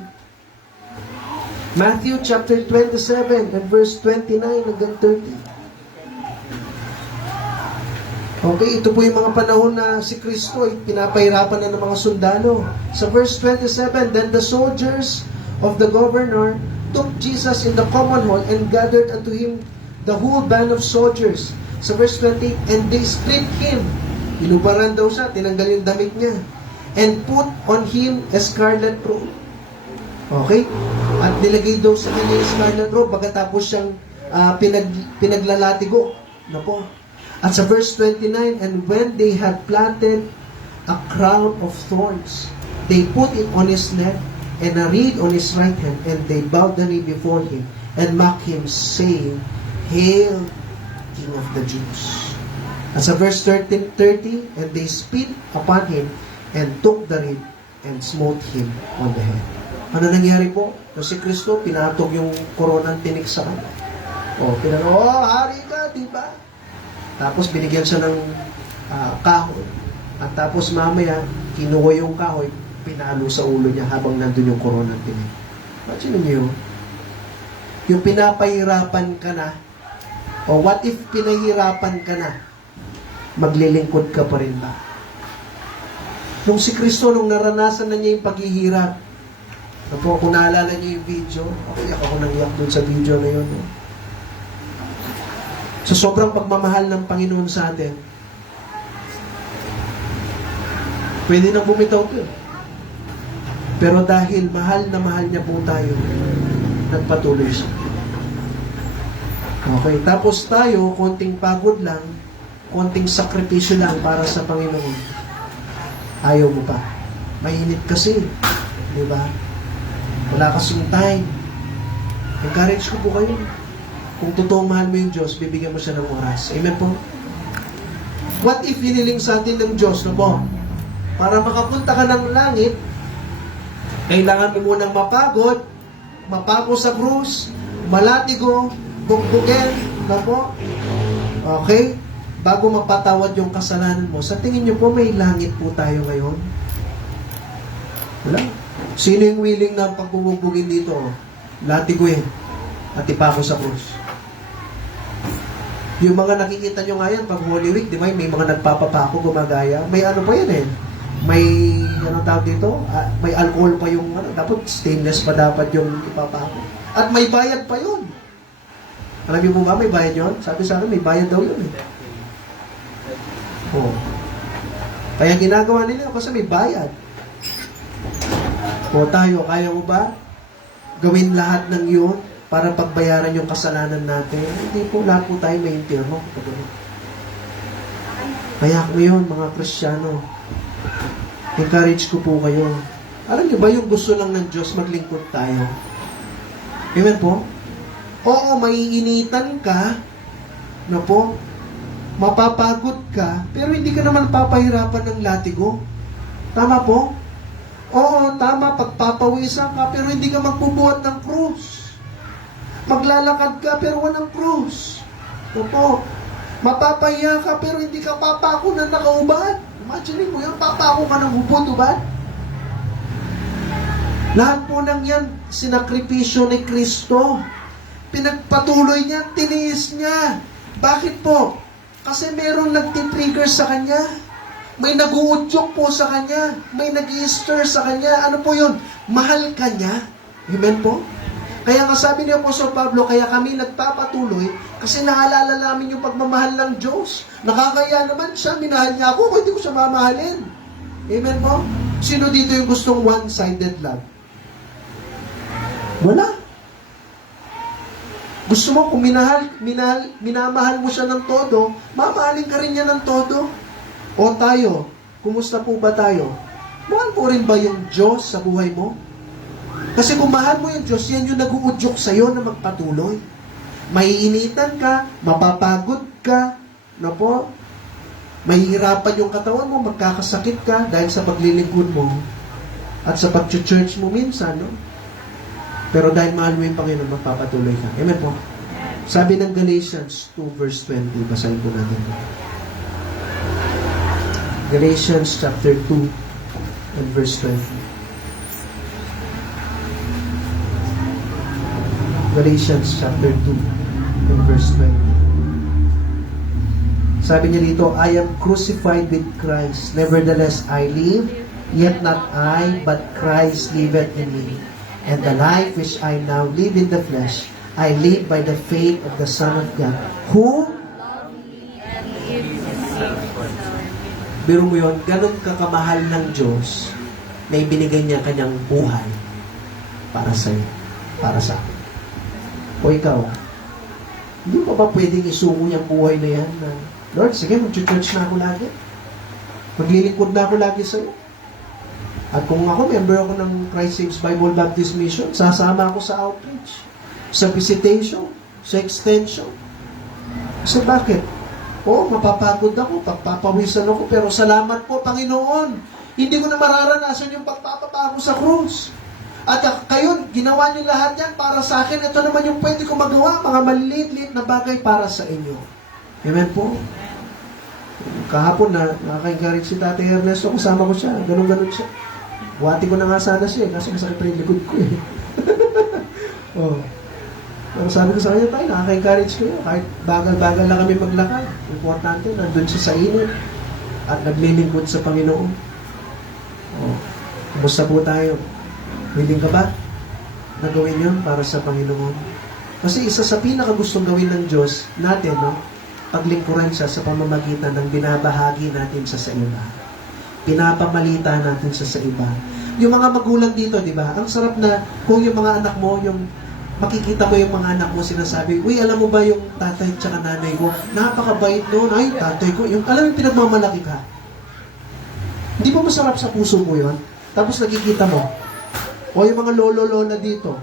Matthew chapter 27 and verse 29 hanggang 30. Okay, ito po yung mga panahon na si Kristo ay pinapahirapan na ng mga sundalo. Sa verse 27, then the soldiers of the governor took Jesus in the common hall and gathered unto him the whole band of soldiers. Sa verse 20, and they stripped him. Inubaran daw siya, tinanggal yung damit niya. And put on him a scarlet robe. Okay? At nilagay daw sa kanya yung scarlet robe pagkatapos siyang pinaglalatigo. Na po. At sa verse 29, and when they had planted a crown of thorns, they put it on his neck and a reed on his right hand, and they bowed the knee before him and mocked him, saying, Hail, King of the Jews. At sa verse 30, and they spit upon him and took the reed and smote him on the head. Ano nangyari po? So, si Kristo, pinatog yung koronang tinik sa kanya. Hari ka, di ba? Tapos binigyan siya ng kahoy. At tapos mamaya, kinuha yung kahoy, pinalo sa ulo niya habang nandun yung koronang tinik. Imagine niyo, yung pinapahirapan ka na, o what if pinahirapan ka na, maglilingkod ka pa rin ba? Nung si Kristo, nung naranasan na niya yung paghihirap, po, kung naalala niyo yung video, iyak ako nang iyak dun sa video na yun. So, sobrang pagmamahal ng Panginoon sa atin, pwede nang bumitaw ko. Pero dahil mahal na mahal niya po tayo, nagpatuloy siya. Okay, tapos tayo, konting pagod lang, konting sakripisyo lang para sa Panginoon. Ayaw mo pa. Mainit kasi. Di ba? Wala kasing time. Encourage ko po kayo. Kung totoong mahal mo yung Diyos, bibigyan mo siya ng oras. Amen po? What if hiniling sa atin ng Diyos, no po? Para makapunta ka ng langit, kailangan mo munang mapagod sa krus, malatigo, bugbugin, no po? Okay? Bago mapatawad yung kasalanan mo. Sa tingin nyo po, may langit po tayo ngayon? Wala. Sino yung willing na pagbubugbugin dito? Latiguin at ipako sa krus. Yung mga nakikita nyo nga yan, pag Holy Week, di ba, may mga nagpapapako, gumagaya. May ano pa yan eh. May, ano tawag dito? May alcohol pa yung, dapat stainless pa dapat yung ipapako. At may bayad pa yun. Alam niyo po ba, may bayad yun? Sabi sa akin, may bayad daw yun eh. Oh. Kaya ginagawa nila kasi may bayad. O tayo, kaya mo ba gawin lahat ng yun para pagbayaran yung kasalanan natin? Hindi po, lahat po tayo may impyerno. Kaya ngayon, mga Kristiyano, encourage ko po kayo. Alam niyo ba yung gusto lang ng Diyos, maglingkod tayo? Amen po? Oo, maiinitan ka, na po, mapapagod ka, pero hindi ka naman papahirapan ng latigo. Tama po? Oo, tama, pagpapawisan ka, pero hindi ka magbubuhat ng krus. Maglalakad ka, pero walang krus. Opo. Mapapahiya ka, pero hindi ka papako na nakaubad. Imagine mo yan, papako ka ng hubot, ubad. Lahat po ng yan, sinakripisyo ni Kristo. Pinagpatuloy niya, tiniis niya. Bakit po? Kasi merong nagtitrigger sa Kanya. May nag-uudyok po sa Kanya. May nag-i-stir sa Kanya. Ano po yun? Mahal ka niya. Amen po? Kaya nga sabi ni Apostol Pablo, kaya kami nagpapatuloy kasi naalala namin yung pagmamahal ng Diyos. Nakakaya naman siya, minahal niya ako, kung hindi ko siya mamahalin. Amen po? Sino dito yung gustong one-sided love? Wala. Gusto mo, kung minamahal mo siya ng todo, mamahalin ka rin niya ng todo. O tayo, kumusta po ba tayo? Mahal mo rin ba yung Diyos sa buhay mo? Kasi kung mahal mo yung Diyos, yan yung nag-uudyok sa'yo na magpatuloy. Maiinitan ka, mapapagod ka, na po, mahihirapan yung katawan mo, magkakasakit ka dahil sa paglilingkod mo at sa pag-church mo minsan, no? Pero dahil mahal mo yung Panginoon, magpapatuloy ka. Amen po? Sabi ng Galatians 2 verse 20, basahin po natin. Galatians chapter 2 and verse 20. Galatians chapter 2 and verse 20. Sabi niya dito, I am crucified with Christ. Nevertheless, I live, yet not I, but Christ liveth in me. And the life which I now live in the flesh, I live by the faith of the Son of God, who biro mo yun, ganun kakamahal ng Diyos na ibinigay niya kanyang buhay para sa iyo, para sa akin. O ikaw, hindi mo ba pwedeng isuko yung buhay na yan na, Lord, sige, mag-church na ako lagi. Maglilingkod na ako lagi sa iyo. At kung ako, member ako ng Christ Saves Bible Baptist Mission, sasama ako sa outreach, sa visitation, sa extension. So bakit? Oo, mapapagod ako, pagpapawisan ako, pero salamat po, Panginoon. Hindi ko na mararanasan yung pagpapapa ako sa krus. At kayo, ginawa niyo lahat yan para sa akin. Ito naman yung pwede ko magawa, mga maliliit-liit na bagay para sa inyo. Amen po? Kahapon na, nakaka-encourage si Tatay Ernesto, kasama ko siya, ganun-ganun siya. Buhati ko na nga sana siya, kasi masakit pa yung likod ko eh. Oh. Pero sabi ko sa kanya, tayo, nakaka-encourage ko yun. Kahit bagal-bagal na kami maglakad. Importante, nandun siya sa init. At naglilingkod sa Panginoon. Oh. Kumusta po tayo? Willing ka ba na gawin yun para sa Panginoon? Kasi isa sa pinakagustong gawin ng Diyos natin, no? Paglingkuran siya sa pamamagitan ng binabahagi natin siya sa iba. Pinapamalita natin siya sa iba. Yung mga magulang dito, di ba? Ang sarap na kung yung mga anak mo, yung makikita mo yung mga anak mo sinasabi, uy, alam mo ba yung tatay at saka nanay ko? Napakabait noon. Ay, tatay ko. Yung, alam yung pinagmamalaki ka. Hindi ba masarap sa puso mo yun? Tapos nakikita mo. O yung mga lolo-lola dito.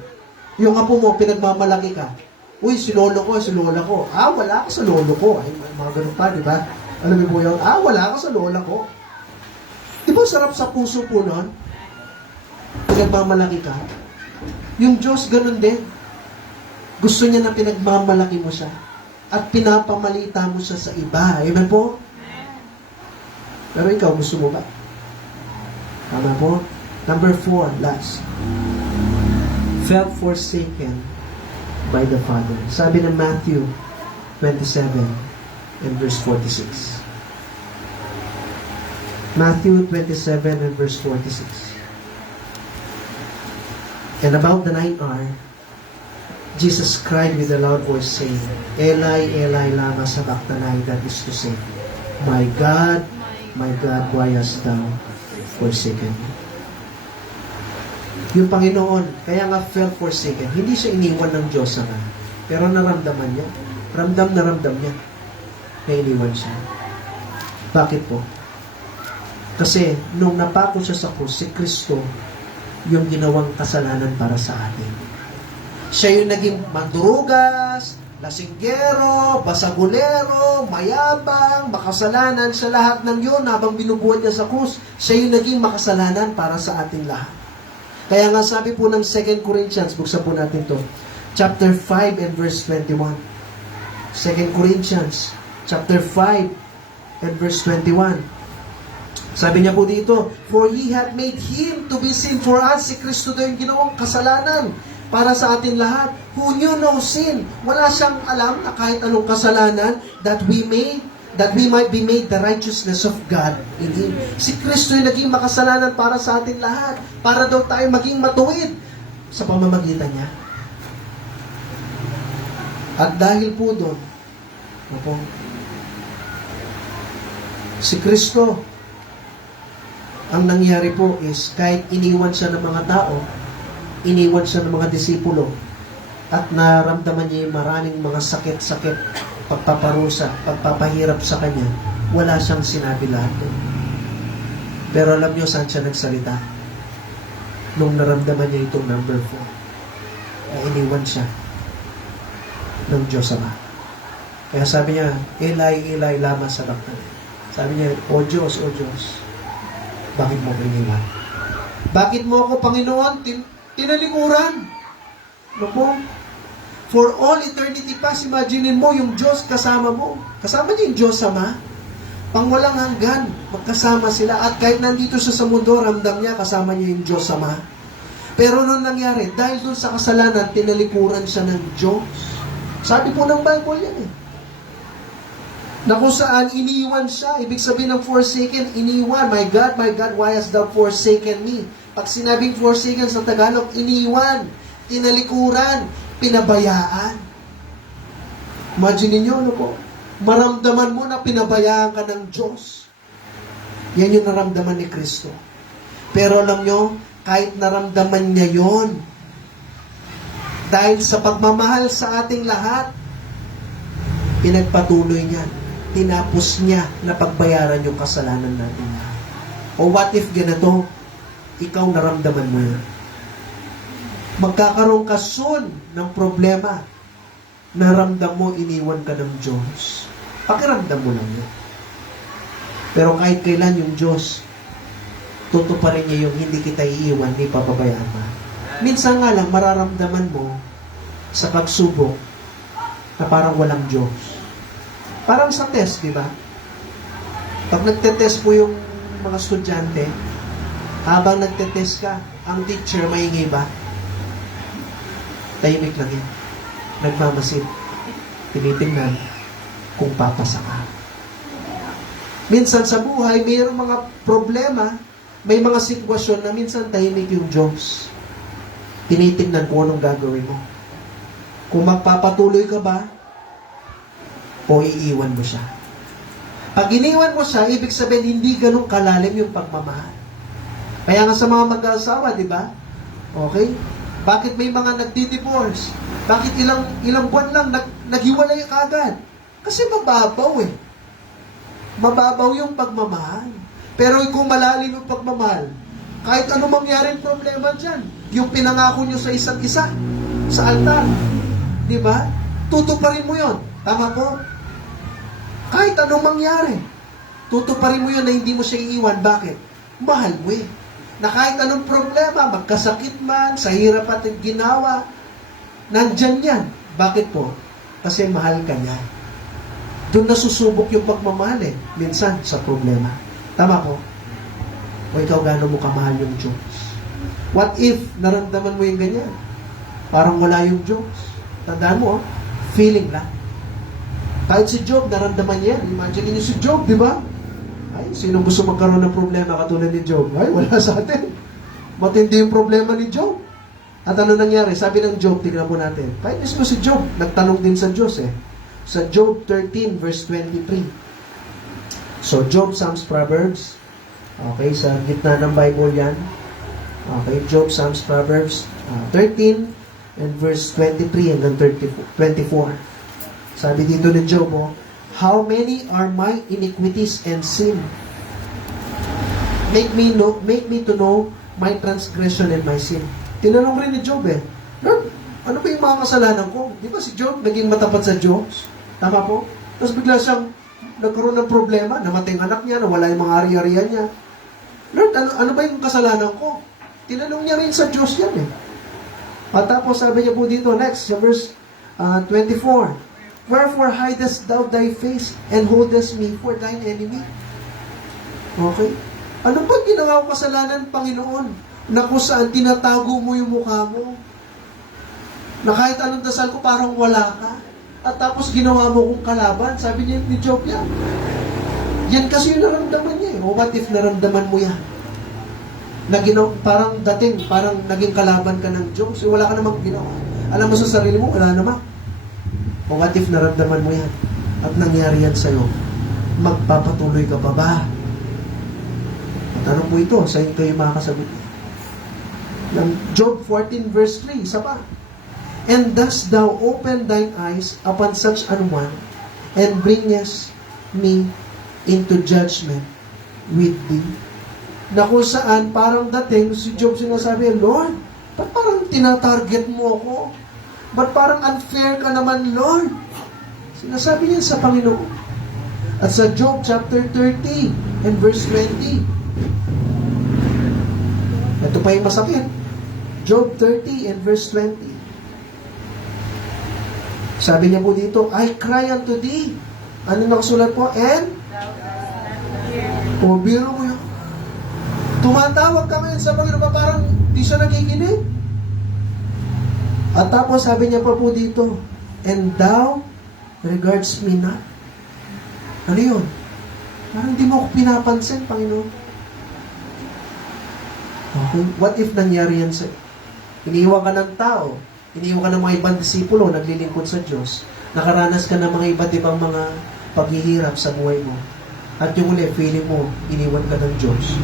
Yung apo mo, pinagmamalaki ka. Uy, si lolo ko, si lola ko. Ah, wala ka sa lolo ko. Ay, mga ganun pa, di ba? Alam mo yun? Ah, wala ka sa lola ko. Di ba sarap sa puso po nun? Pinagmamalaki ka. Yung Diyos, ganun din. Gusto niya na pinagmamalaki mo siya. At pinapamalita mo siya sa iba. Amen po? Pero ikaw, gusto mo ba? Tama po? Number 4, last. Felt forsaken by the Father. Sabi ng Matthew 27 and verse 46. Matthew 27 and verse 46. And about the ninth hour, Jesus cried with a loud voice, saying, Eli, Eli, lama sabachthani, that is to say, my God, why hast thou forsaken me? Yung Panginoon, kaya nga felt forsaken. Hindi siya iniwan ng Diyos sa kanya. Pero naramdaman niya. Ramdam na ramdam niya na iniwan siya. Bakit po? Kasi nung napako siya sa krus, si Kristo yung ginawang kasalanan para sa atin. Siya yung naging mandurugas, lasinggero, basagulero, mayabang, makasalanan, sa lahat ng yun habang binubuhat niya sa krus, siya yung naging makasalanan para sa ating lahat. Kaya nga sabi po ng 2 Corinthians, buksan po natin to, chapter 5 and verse 21. 2 Corinthians, chapter 5 and verse 21. Sabi niya po dito, for He had made Him to be sin for us. Si Kristo daw yung ginawang kasalanan para sa atin lahat. Who knew no sin. Wala siyang alam na kahit anong kasalanan that we might be made the righteousness of God in Him. Si Kristo yung naging makasalanan para sa atin lahat. Para daw tayo maging matuwid sa pamamagitan niya. At dahil po doon, si Kristo, ang nangyari po is, kahit iniwan siya ng mga tao, iniwan siya ng mga disipulo, at naramdaman niya yung maraming mga sakit-sakit, pagpaparusa, pagpapahirap sa kanya, wala siyang sinabi lahat doon. Pero alam niyo saan siya nagsalita? Nung naramdaman niya itong number 4, na iniwan siya ng Diyos Ama. Kaya sabi niya, Eli, Eli, lama sabachthani. Sabi niya, O Diyos, bakit mo ko iniwan? Bakit mo ako, Panginoon, tinalikuran? No po? For all eternity past, imagine mo yung Diyos kasama mo. Kasama niya yung Diyos Ama. Pangwalang hanggan, magkasama sila. At kahit nandito siya sa mundo, ramdam niya, kasama niya yung Diyos Ama. Pero nung nangyari, dahil dun sa kasalanan, tinalikuran siya ng Diyos. Sabi po ng Bible yan eh. Na kung saan iniwan siya, ibig sabihin ng forsaken, iniwan. My God, why hast thou forsaken me? Pag sinabing forsaken sa Tagalog, iniwan, tinalikuran, pinabayaan. Imagine niyo, ano po? Maramdaman mo na pinabayaan ka ng Diyos. Yan yung naramdaman ni Kristo. Pero alam nyo, kahit naramdaman niya yon, dahil sa pagmamahal sa ating lahat, pinagpatuloy niya. Tinapos niya na pagbayaran yung kasalanan natin. O what if ganito, ikaw naramdaman mo yan? Magkakaroon ka soon ng problema. Naramdam mo, iniwan ka ng Diyos. Pakiramdam mo lang yun. Pero kahit kailan yung Diyos, tutuparin niya yung hindi kita iiwan, hindi papabayaan mo. Minsan nga lang, mararamdaman mo sa pagsubok na parang walang Diyos. Parang sa test, di ba? Pag nagtetest po yung mga estudyante, habang nagtetest ka, ang teacher maingay ba? Tahimik lang yan. Nagmamasid. Tinitingnan kung papasa ka. Minsan sa buhay, mayroong mga problema, may mga sitwasyon na minsan tahimik yung Diyos. Tinitingnan kung anong gagawin mo. Kung magpapatuloy ka ba, o iiwan mo siya. Pag iniwan mo siya, ibig sabihin, hindi ganun kalalim yung pagmamahal. Kaya nga sa mga mag-asawa, di ba? Okay? Bakit may mga nagdi-divorce? Bakit ilang buwan lang naghiwalay kagad? Kasi mababaw eh. Mababaw yung pagmamahal. Pero kung malalim yung pagmamahal, kahit ano mangyaring problema dyan, yung pinangako nyo sa isa't isa, sa altar, di ba? Tutuparin mo yon. Tama po? Kahit anong mangyari, tutuparin mo yun na hindi mo siya iiwan. Bakit? Mahal mo eh. Na kahit anong problema, magkasakit man, sa hirap at ginawa, nandyan yan. Bakit po? Kasi mahal ka niya. Doon nasusubok yung pagmamahal eh. Minsan, sa problema. Tama po? O ikaw, gano'n mo kamahal yung Diyos? What if, naramdaman mo yung ganyan? Parang wala yung Diyos. Tandaan mo, feeling lang. Kahit si Job, naramdaman niya. Imagine niyo si Job, di ba? Ay, sino gusto magkaroon ng problema katulad ni Job? Ay, wala sa atin. Matindi yung problema ni Job. At ano nangyari? Sabi ng Job, tingnan po natin. Kahit mismo si Job, nagtanong din sa Diyos eh. Sa Job 13, verse 23. So, Job, Psalms, Proverbs. Okay, sa gitna ng Bible yan. Okay, Job, Psalms, Proverbs 13 and verse 23 hanggang 24. Sabi dito ni Job, How many are my iniquities and sin? Make me to know my transgression and my sin. Tinanong rin ni Job Lord, ano ba yung mga kasalanan ko? Di ba si Job naging matapat sa Diyos? Tama po? Tapos bigla siyang nagkaroon ng problema, namatay ang anak niya, nawala yung mga ari-arian niya. Lord, ano ba yung kasalanan ko? Tinanong niya rin sa Diyos yan At tapos sabi niya po dito, next, sa verse 24, Wherefore hidest thou thy face and holdest me for thine enemy? Okay? Ano ba ginawa ko kasalanan, Panginoon? Na kung saan tinatago mo yung mukha mo? Na kahit anong dasal ko, parang wala ka. At tapos ginawa mo kong kalaban. Sabi niya ni Job yan. Yan kasi yung naramdaman niya O what if naramdaman mo yan? Parang dating, parang naging kalaban ka ng Diyos. Wala ka namang ginawa. Alam mo sa sarili mo, wala naman. O what if naramdaman mo yan? At nangyari yan sa'yo. Magpapatuloy ka pa ba? At ano po ito? Sa inyo kayo makakasagot. Ng Job 14 verse 3, isa pa. And thus thou open thine eyes upon such an one, and bringest me into judgment with thee. Na kung saan, parang dating, si Job sinasabi, Lord, ba't parang tinatarget mo ako? Ba't parang unfair ka naman, Lord? Sinasabi niya sa Panginoon. At sa Job chapter 30 and verse 20, ito pa yung masakit. Job 30 and verse 20. Sabi niya po dito, I cry unto thee. Ano nakasulat po? And? O, biro mo yun. Tumatawag ka ngayon sa Panginoon, parang di siya nakikinig. At tapos sabi niya pa po dito, and thou regards me not. Ano yun? Parang di mo ako pinapansin, Panginoon. Okay. What if nangyari yan sa'yo? Iniiwan ka ng tao, iniiwan ka ng mga ibang disipulo, naglilingkod sa Diyos, nakaranas ka ng mga iba't ibang mga paghihirap sa buhay mo, at yung uli, feeling mo, iniwan ka ng Diyos,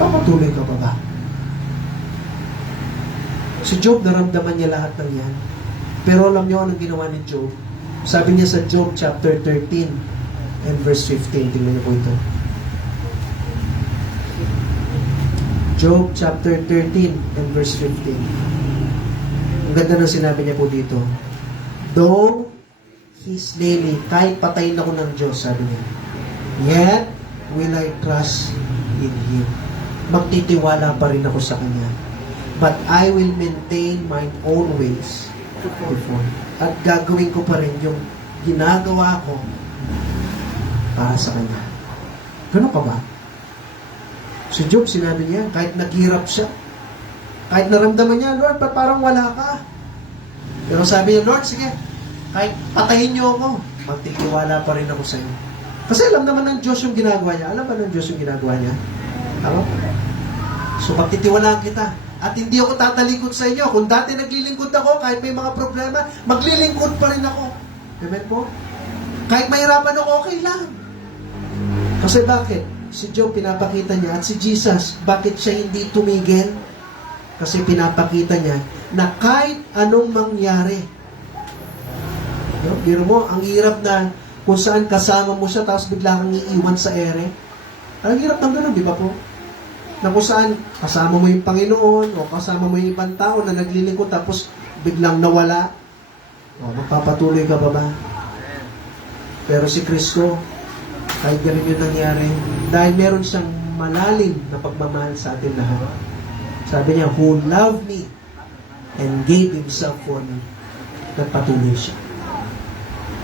papatuloy ka pa ba? Si Job, naramdaman niya lahat ng yan. Pero alam niyo anong ginawa ni Job? Sabi niya sa Job chapter 13 and verse 15, tingnan niyo po ito. Job chapter 13 and verse 15. Ang ganda ng sinabi niya po dito. Though he slay me, kahit patayin ako ng Diyos, sabi niya, yet will I trust in Him. Magtitiwala pa rin ako sa Kanya. But I will maintain my own ways before. At gagawin ko pa rin yung ginagawa ko para sa Kanya. Ganun pa ba? Si Job, sinabi niya, kahit naghirap siya, kahit naramdaman niya, Lord, parang wala ka. Pero sabi niya, Lord, sige, kahit patayin niyo ako, magtitiwala pa rin ako sa iyo. Kasi alam naman ng Diyos yung ginagawa niya. Alam ba ng Diyos yung ginagawa niya? Tama? So, magtitiwalaan kita. At hindi ako tatalikod sa inyo. Kung dati naglilingkod ako, kahit may mga problema, maglilingkod pa rin ako. Amen po? Kahit mahirapan ako, okay lang. Kasi bakit? Si Job, pinapakita niya, at si Jesus, bakit siya hindi tumigil? Kasi pinapakita niya na kahit anong mangyari, no? Biro mo, ang hirap na kung saan kasama mo siya, tapos bigla kang iiwan sa ere. Ang hirap ng gano'n, di ba po? Na kung saan kasama mo yung Panginoon, o kasama mo yung ibang tao na naglilingkod, tapos biglang nawala. O, magpapatuloy ka ba ba? Pero si Kristo, kahit ganun yung nangyari, dahil meron siyang malalim na pagmamahal sa atin lahat. Sabi niya, who loved me and gave himself for me. Nagpatuloy siya.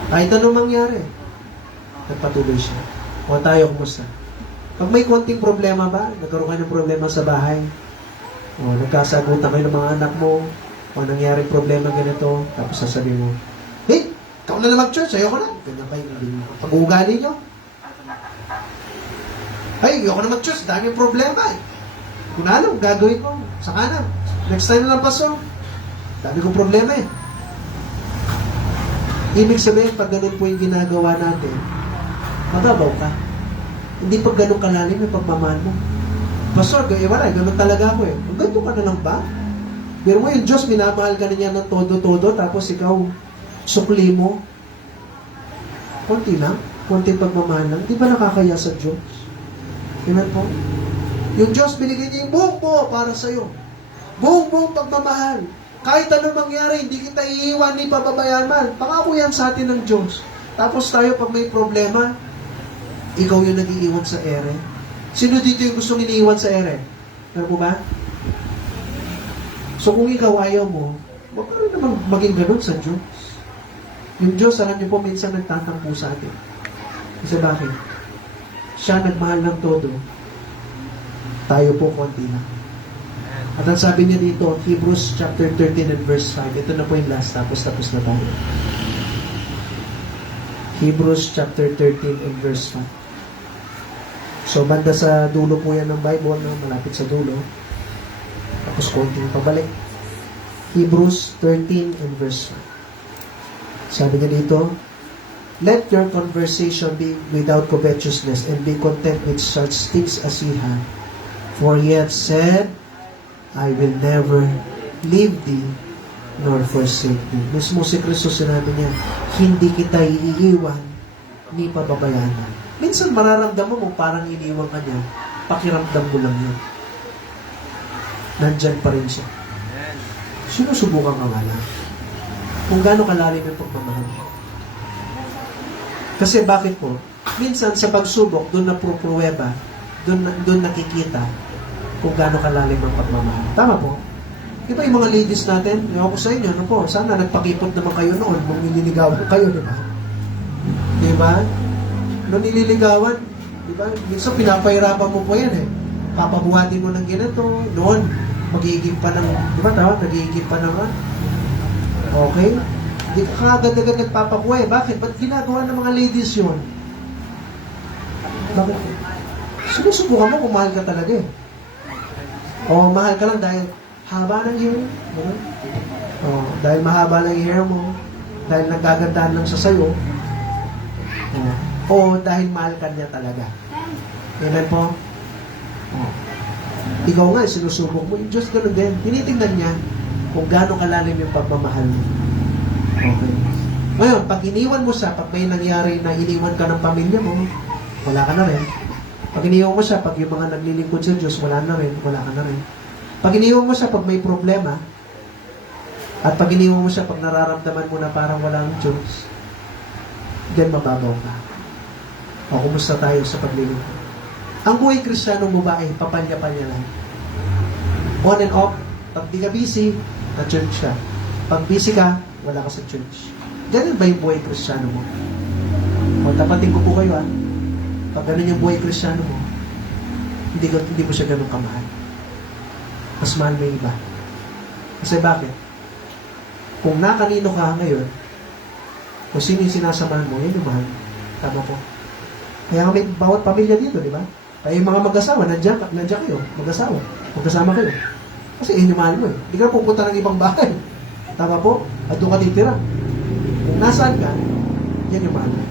Kahit anong mangyari, nagpatuloy siya. O tayo, kumusta? Pag may konting problema ba, nagkaroon kayo ng problema sa bahay, o nagkasagutan kayo ng mga anak mo, o nangyari problema ganito, tapos sasabihin mo, hey, ikaw na lang mag-church, ayoko na. Ganyan ba yung pag-uugali nyo? Ay, ayoko na mag-church, dami yung problema eh. Kung ano, gagawin ko, sa kanan. Next time na lang, pastor. Dami kong problema eh. Ibig sabihin, pag ganun po yung ginagawa natin, magabaw ka. Hindi pag ganun kalalim yung pagmamahal mo. Pastor, ganun talaga ako eh. Ganun ka na lang ba? Pero mo yung Diyos, minamahal ka na niya ng todo-todo, tapos ikaw, sukli mo. Konti lang. konting pagmamahal lang, di ba nakakaya sa Diyos? Amen po? Yung Diyos, binigay niya yung buong buo para sa'yo. Buong pagmamahal. Kahit ano mangyari, hindi kita iiwan ni pababayaan man. Pangako yan sa atin ng Diyos. Tapos tayo, pag may problema, ikaw yung nag-iiwan sa ere. Sino dito yung gustong iniiwan sa ere? Ano po ba? So kung ikaw ayaw mo, huwag ka rin naman maging ganun sa Diyos. Yung Diyos, alam niyo po, minsan nagtatampo sa atin. Kasi bakit? Siya nagmahal ng todo. Tayo po konti lang. At ang sabi niya dito, Hebrews chapter 13 and verse 5. Ito na po yung last, tapos na tayo. Hebrews chapter 13 and verse 5. So, banda sa dulo po yan ng Bible, no? Malapit sa dulo. Tapos konting pabalik. Hebrews 13 and verse 5. Sabi niya dito, let your conversation be without covetousness and be content with such things as ye have. For he hath said, I will never leave thee nor forsake thee. Mismo si Kristo sinabi niya, hindi kita iiwan ni pababayaan. Minsan mararamdaman mo parang iniwan ka niya, pakiramdam mo lang yun. Nandyan pa rin siya. Sinusubukan ka nga lang. Kung gaano kalalim yung pagmamahal. Kasi bakit po? Minsan sa pagsubok, doon na pruweba, doon nakikita kung gaano kalalim ang pagmamahal. Tama po? Di ba yung mga ladies natin, yung ako sa inyo, ano po, sana nagpakipot naman kayo noon kung nililigawan kayo, di ba? Di ba? Noong nililigawan, di ba? Minsan pinapahirapan mo po yan eh. Papabuhatin mo ng ginito, noon, magiging pa ng, di ba tawag? Nagiging pa naman. Okay? Hindi ka kagad-agad nagpapabuhay. Bakit? Ba't ginagawa ng mga ladies yun? Bakit? Sinusubukan mo kung mahal ka talaga eh. O mahal ka lang dahil haba ng hair. O, dahil mahaba ng hair mo. Dahil nagagandaan lang sa sayo. O dahil mahal ka niya talaga. Amen po? O. Ikaw nga, sinusubok mo. Yung Diyos ganun din. Tinitingnan niya kung gaano kalalim yung pagmamahal mo. Okay. Ngayon, pag iniwan mo siya, pag may nangyari na iniwan ka ng pamilya mo, wala ka na rin. Pag iniwan mo siya, pag yung mga naglilingkod sa Diyos, wala na rin, wala ka na rin. Pag iniwan mo siya, pag may problema, at pag iniwan mo siya, pag nararamdaman mo na parang wala ang Diyos, then mababaw ka. O, kumusta tayo sa paglilingkod? Ang buhay Kristiyanong babae, papalya-palya lang. On and off, pag di ka busy, na-church ka. Pag busy ka, wala ka sa church. Ganun ba yung buhay Kristiyano mo? O, tapatin ko po kayo pag ganun yung buhay Kristiyano mo, hindi mo siya ganun kamahal. Mas mahal mo yung iba. Kasi bakit? Kung nakanino ka ngayon, kung sino yung sinasamahan mo, yun yung mahal. Tama po. Kaya may bawat pamilya dito, di ba? Kaya yung mga mag-asawa, nandiyan kayo, mag-asawa. Magkasama kayo. Kasi yun yung mahal mo eh. Hindi ka pupunta ng ibang bahay. Tama po? At doon ka titira. Kung nasaan ka, yan yung mahal mo.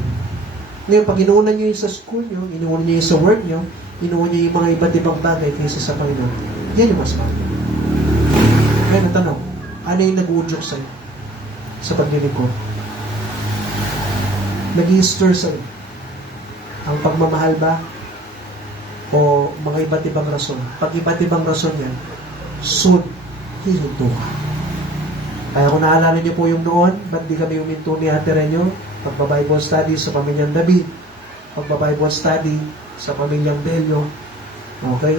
Ngayon, pag inuunan nyo yung sa school nyo, inuunan nyo yung sa work nyo, inuunan nyo yung mga iba't ibang bagay kaysa sa Panginoon, yan yung mas mahal. Ngayon, natanong, ano yung nag-uudyok sa'yo sa paglilingkod? Nag-i-stir sa'yo ang pagmamahal ba o mga iba't ibang rason? Pag iba't ibang rason yan, soon, hihinto ka. Kaya kung naalala niyo po yung noon, ba't di kami huminto ni Ate Renyo? Pagba-Bible study sa pamilyang David, pagba-Bible study sa pamilyang Delio, okay?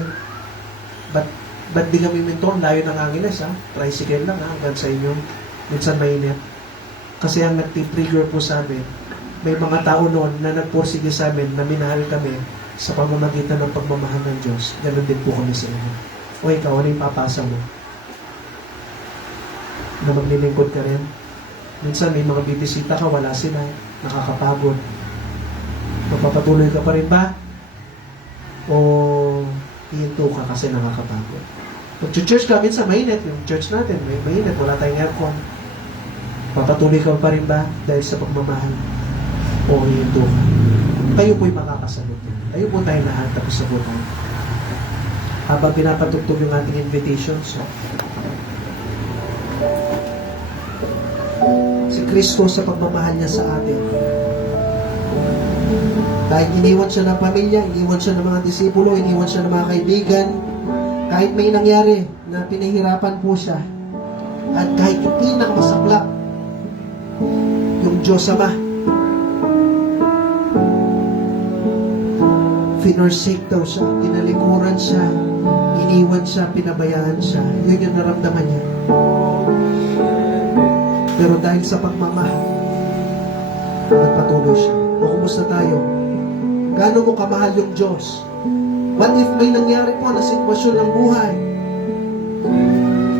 Ba't di kami huminto? Layo ng Angeles, tricycle lang, hanggang sa inyo. Minsan mainit. Kasi ang nag-trigger po sa amin, may mga tao noon na nagpursige sa amin na minahal kami sa pamamagitan ng pagmamahal ng Diyos. Ganun din po kami sa inyo. O ikaw, ano yung papasa mo? Na maglilingkod ka rin? Minsan may mga bibisita ka, wala sila, nakakapagod. Magpapatuloy ka pa rin ba? O hihinto ka kasi nakakapagod? Kung church ka, minsan mainit. Yung church natin, may mainit, wala tayong aircon. Papatuloy ka pa rin ba dahil sa pagmamahal? O hihinto ka? Kayo po'y makakasagot yan. Kayo po tayo lahat, tapos na po tayo. Habang pinapatugtog yung ating invitation, so, si Kristo sa pagmamahal niya sa atin, Kahit iniwan siya ng pamilya, iniwan siya ng mga disipulo, iniwan siya ng mga kaibigan, kahit may nangyari na pinahirapan po siya, at kahit yung pinakamasaklap, yung Diyos Ama, finersake daw siya, tinalikuran siya, iniwan siya, pinabayaan siya. Yun yung naramdaman niya. Pero dahil sa pagmamahal, nagpatuloy siya. O kumusta tayo? Gaano mo kamahal yung Diyos? What if may nangyari po na sitwasyon ng buhay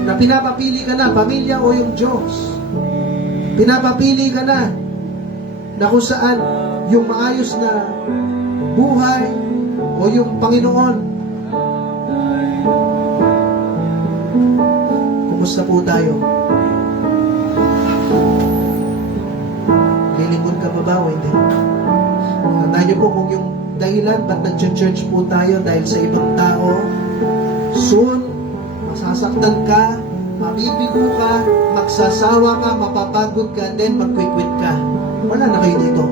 na pinapapili ka na, pamilya o yung Diyos? Pinapapili ka na kung saan yung maayos na buhay o yung Panginoon? Kumusta po tayo? Lilingkod ka pa ba o hindi? Tandaan niyo po kung yung dahilan ba't nag-church po tayo dahil sa ibang tao, soon, masasaktan ka, mabibigo ka, magsasawa ka, mapapagod ka, then mag-quit ka. Wala na kayo dito.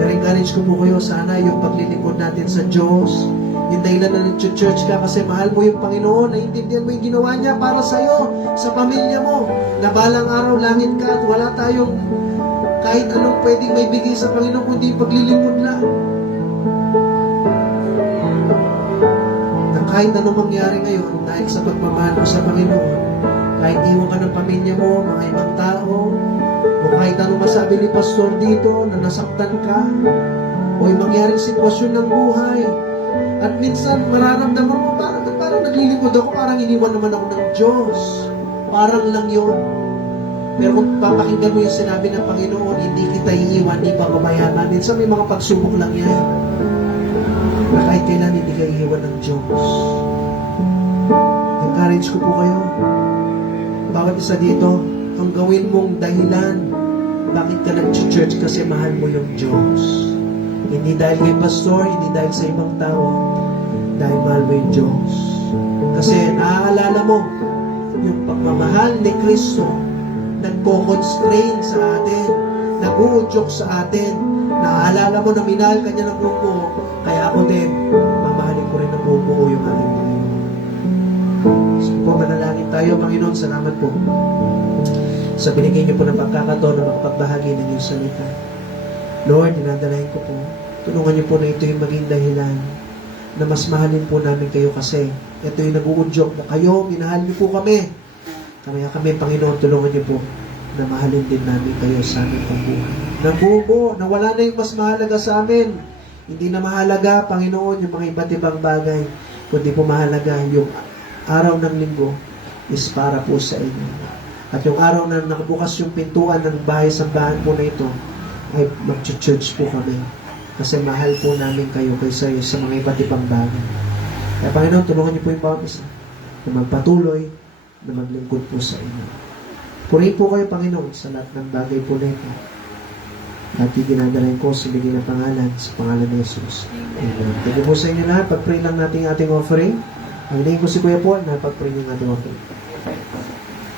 Pero encourage ko po kayo, sana yung paglilingkod natin sa Diyos, yung dahilan na nag-church ka kasi mahal mo yung Panginoon, naiintindihan mo yung ginawa niya para sa'yo, sa pamilya mo, na balang araw langit ka at wala tayong kahit anong pwedeng may bigay sa Panginoon kundi paglilingkod lang. Na kahit anong mangyari ngayon dahil sa pagmamahal mo sa Panginoon, kahit iwan ka ng pamilya mo, mga ibang tao, o kahit anong masabi ni Pastor dito na nasaktan ka, o yung mangyaring sitwasyon ng buhay, at minsan mararamdaman mo parang naglilingkod ako, parang iniwan naman ako ng Diyos, parang lang yun. Pero kung papakinggan mo yung sinabi ng Panginoon, hindi kita iiwan, hindi pababayaan. Minsan may mga pagsubok lang yan. Na kahit kailan hindi ka iiwan ng Diyos. Encourage ko po kayo. Bawat isa dito, ang gawin mong dahilan, bakit ka nag-church kasi mahal mo yung Diyos. Hindi dahil kay pastor, hindi dahil sa ibang tao, dahil mahal mo yung Diyos. Kasi naaalala mo, yung pagmamahal ni Kristo, nagpo-constrain sa atin, nag-uudyok sa atin, naaalala mo na minahal ka niya ng buo, kaya ako din, mamahalin ko rin ng buo yung aking Panginoon. So po, manalangin tayo, Panginoon, salamat po sa binigay niyo po ng pagkakataon na makapagbahagi ng iyong salita. Lord, dinadalahin ko po, tulungan niyo po na ito yung maging dahilan na mas mahalin po namin kayo kasi ito yung nag-uudyok na kayo, minahal niyo po kami. Kaya kami, Panginoon, tulungan niyo po na mahalin din namin kayo sa aming pambuhay. Nang buo, na wala na yung mas mahalaga sa amin. Hindi na mahalaga, Panginoon, yung mga iba't ibang bagay, kundi po mahalaga yung araw ng linggo is para po sa inyo. At yung araw na nakabukas yung pintuan ng bahay-sambahan po na ito, ay mag-church po kami. Kasi mahal po namin kayo kaysa sa mga iba't ibang bagay. Kaya Panginoon, tulungan niyo po yung bawat isa na magpatuloy na maglingkod po sa inyo. Purihin po kayo, Panginoon, sa lahat ng bagay po na ito. At iginadalain ko sa bigay ng pangalan, sa pangalan ni Jesus. Amen. Thank you po sa inyo lahat. Pag-pray lang natin ating offering. Ang ko si Kuya Paul na pag-pray ng ating offering.